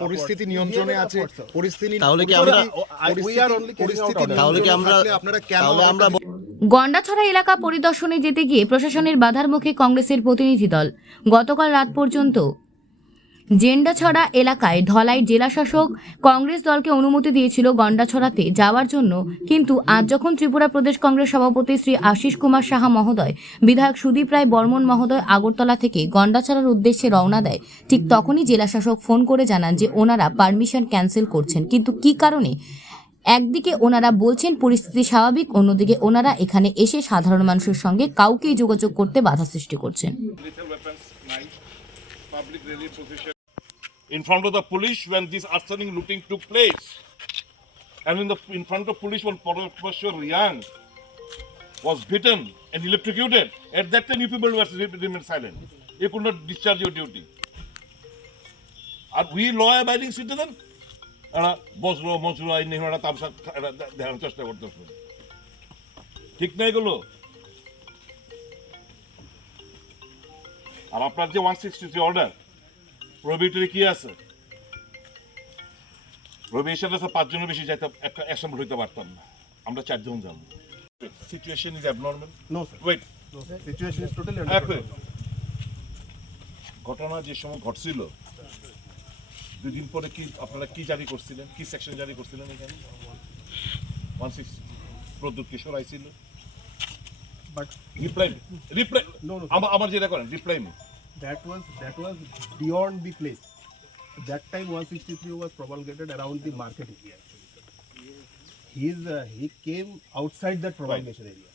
পরিস্থিতি নিয়ন্ত্রণে আছে, পরিস্থিতি তাহলে কি আমরা গন্ডাছড়া এলাকা পরিদর্শনে যেতে গিয়ে প্রশাসনের বাধার মুখে কংগ্রেসের প্রতিনিধি দল। গতকাল রাত পর্যন্ত জেন্ডাছড়া এলাকায় ধলাই জেলাশাসক কংগ্রেস দলকে অনুমতি দিয়েছিল গন্ডাছড়াতে যাওয়ার জন্য, কিন্তু আজ যখন ত্রিপুরা প্রদেশ কংগ্রেস সভাপতি শ্রী আশিস কুমার সাহা মহোদয়, বিধায়ক সুদীপ রায় বর্মন মহোদয় আগরতলা থেকে গন্ডাছড়ার উদ্দেশ্যে রওনা দেয়, ঠিক তখনই জেলাশাসক ফোন করে জানান যে ওনারা পারমিশন ক্যান্সেল করছেন। কিন্তু কী কারণে? একদিকে ওনারা বলছেন পরিস্থিতি স্বাভাবিক, অন্যদিকে ওনারা এখানে এসে সাধারণ মানুষের সঙ্গে কাউকেই যোগাযোগ করতে বাধা সৃষ্টি করছেন। In front of the police when this arsoning looting took place, and in front of police when Professor Riang was beaten and electrocuted, at that time you people were remain silent. You could not discharge your duty. Are we law-abiding citizen? বসলো মসলো এই নিয়ে তামসা দেখানোর চেষ্টা করতেছে, ঠিক না এগুলো? আর আপনার যে 163 অর্ডার প্রোহিবিটরি কি আছে? প্রোহিবিশন আছে 5 জনের বেশি যাইতে একটা অ্যাসেম্বল হইতে পারতাম না, আমরা 4 জন যাব। Situation is abnormal. No sir, wait, no sir, situation is totally under. ঘটনা যে সময় ঘটছিল 2 দিন পরে কি আপনারা কি জারি করছিলেন, কি সেকশন জারি করছিলেন এখানে? 160 প্রদ্যুৎ কিশোর আইছিল, বাট রিপ্লাই নো আমার যেটা করেন reply me that was beyond the place. That time 163 was promulgated around the market area. He came outside that promulgation area.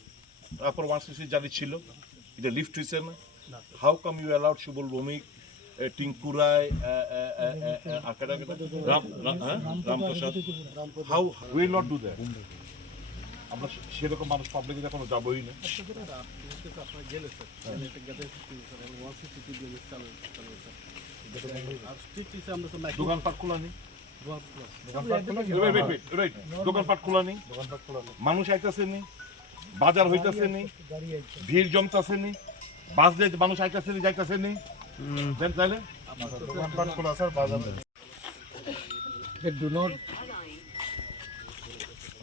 তারপর 160 জারি ছিল, এটা লিফট হইছে না? How come you allowed Shubhal Bhowmik, Tinku Rai, Ramprasad, how will not do that? আমরা সেরকম মানুষ পাবলিকে এখনো যাবোই না। দোকানপাট খোলা নেই, দোকানপাট খোলা নেই, মানুষ আইতাছে নি, বাজার হইতাছে নি, ভিড় জমতাছে নি, বাস দিয়ে মানুষ আইতাছে নি যাইতাছে নি, তাহলে দোকানপাট খোলা স্যার, বাজার। They do not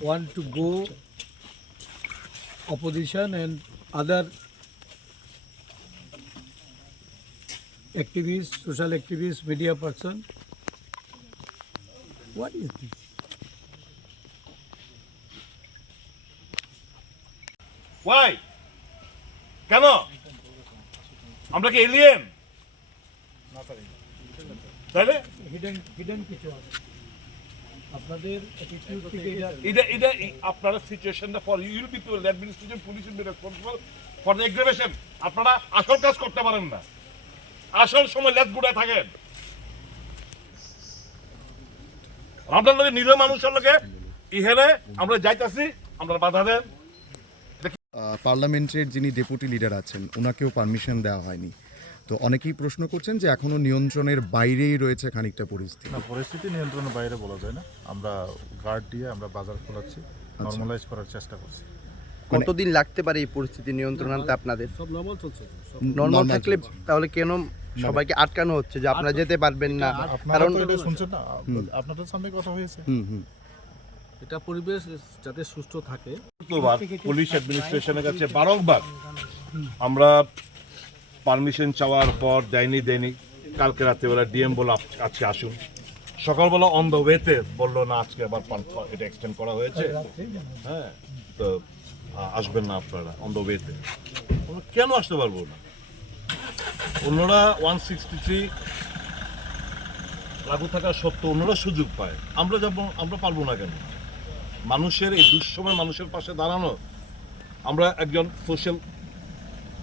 want to go opposition and other activists, social activists, media person. What is this? Why? কেন? আমরা কি এলিয়েন? তাহলে Hidden কিছু আছে আপনাদের অ্যাটিটিউড থেকে এটা আপনারা সিচুয়েশনটা for you'll people administration police will be responsible for the exhibition. আপনারা আসল কাজ করতে পারেন না, আসল সময় লেজ গুড়ায় থাকেন। আপনার লোকে নিরীহ মানুষের লোকে ইহেনে আমরা যাইতাছি, আমরা বাধা দেন। পার্লামেন্টের যিনি ডেপুটি লিডার আছেন ওনাকেও পারমিশন দেওয়া হয়নি, তো অনেকেই প্রশ্ন করছেন যে এখনো নিয়ন্ত্রণের বাইরেই রয়েছে খানিকটা পরিস্থিতি। না, পরিস্থিতি নিয়ন্ত্রণের বাইরে বলা যায় না। আমরা গার্ড দিয়ে আমরা বাজার খোলাচ্ছি, নর্মালাইজ করার চেষ্টা করছি। কতদিন লাগতে পারে এই পরিস্থিতি নিয়ন্ত্রণ আনতে আপনাদের? সব নরমাল চলছে। নর্মাল থাকলে তাহলে কেন সবাইকে আটকানো হচ্ছে যে আপনারা যেতে পারবেন না? কারণ এটা শুনছেন না, আপনাদের সামনে কথা হয়েছে। এটা পরিবেশ যাতে সুষ্ঠু থাকে। পুলিশ অ্যাডমিনিস্ট্রেশনের কাছে বারংবার আমরা পারমিশন চাওয়ার পর দেয়নি। কালকে রাত্রেবেলা ডিএম বলে আজকে আসুন, সকালবেলা অন দ্য ওয়েতে বললো না আজকে আবার এটা এক্সটেন্ড করা হয়েছে, হ্যাঁ তো আসবেন না আপনারা অন দ্য ওয়েতে। কেন আসতে পারবো না? অন্যরা 163 লাগু থাকা সত্ত্বেও অন্যরা সুযোগ পায়, আমরা যাবো, আমরা পারবো না কেন? মানুষের এই দুঃসময় মানুষের পাশে দাঁড়ানো, আমরা একজন সোশ্যাল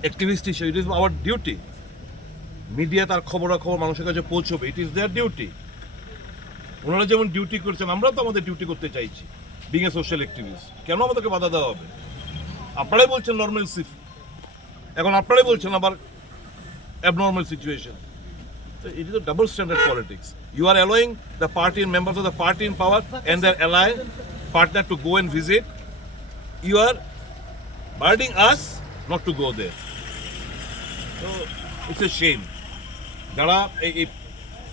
অ্যাক্টিভিস্ট হিসেবে it is our duty. Media তার খবরাখবর মানুষের কাছে পৌঁছবে, ইট ইজ দেয়ার ডিউটি। ওনারা যেমন ডিউটি করছেন আমরাও তো আমাদের ডিউটি করতে চাইছি বিং এ সোশ্যাল অ্যাক্টিভিস্ট। কেন আমাদেরকে বাধা দেওয়া হবে? আপনারাই বলছেন নর্মাল সিফ, এখন আপনারাই বলছেন আবার abnormal situation. So it is a double standard politics. You are allowing the party and members of the party in power and their ally partner to go and visit. You are burdening us not to go there. So it's a shame. যারা এই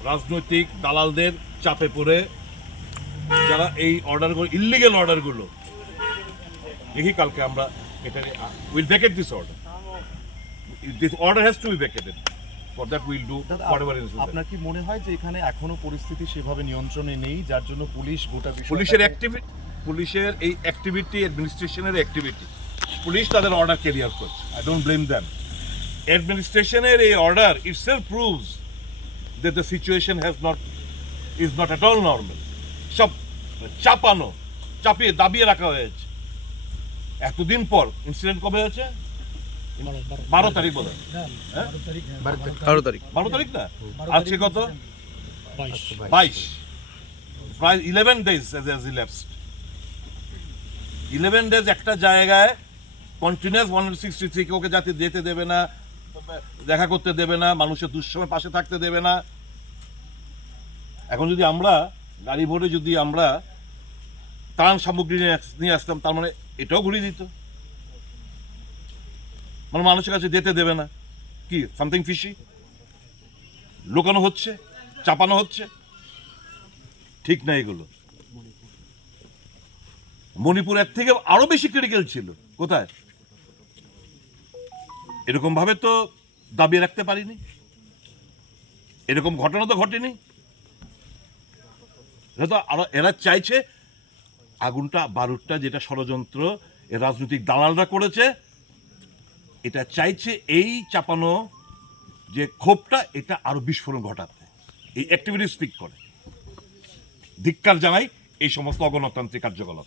রাজনৈতিক দালালদের চাপে পড়ে যারা এই অর্ডারগুলো illegal অর্ডারগুলো দেখি কালকে আমরা এটা will vacate this order has to be vacated for that will do whatever is আপনার কি মনে হয় যে এখানে এখনো পরিস্থিতি সেভাবে নিয়ন্ত্রণে নেই যার জন্য পুলিশ গোটা পুলিশের এই অ্যাক্টিভিটি অ্যাডমিনিস্ট্রেশনের অ্যাক্টিভিটি পুলিশ তাদের অর্ডার ক্যারিয়ার করছে আই ডোন্ট ব্লেম দ্যাম অ্যাডমিনিস্ট্রেশনের এই order itself proves that the situation is not at all normal সব চাপিয়ে দাবিয়ে রাখা হয়েছে এতদিন পর ইনসিডেন্ট কবে হয়েছে 12 তারিখ বোধ হয় 12 তারিখ 12 তারিখ না আজকে কত 22 প্রায় 11 days has elapsed 11 days একটা জায়গায় কন্টিনিউয়াস 163 কে ওকে যাতে যেতে দেবে না, দেখা করতে দেবে না, মানুষের দুঃসময় পাশে থাকতে দেবে না। এখন যদি আমরা গাড়ি ভরে যদি আমরা ত্রাণ সামগ্রী নিয়ে আসতাম তার মানে এটাও ঘুরিয়ে দিত, মানে মানুষের কাছে যেতে দেবে না। কি সামথিং ফিশি লুকানো হচ্ছে, চাপানো হচ্ছে, ঠিক না এগুলো। মণিপুরের থেকে আরো বেশি ক্রিটিক্যাল ছিল। কোথায় এরকম ভাবে তো দাবিয়ে রাখতে পারিনি, এরকম ঘটনা তো ঘটেনি। এরা চাইছে আগুনটা বারুদটা যেটা ষড়যন্ত্র রাজনৈতিক দালালরা করেছে, এটা চাইছে এই চাপানো যে ক্ষোভটা এটা আরো বিস্ফোরণ ঘটাতে। এই অ্যাক্টিভিটি স্পিক করে। ধিক্কার জানাই এই সমস্ত অগণতান্ত্রিক কার্যকলাপ।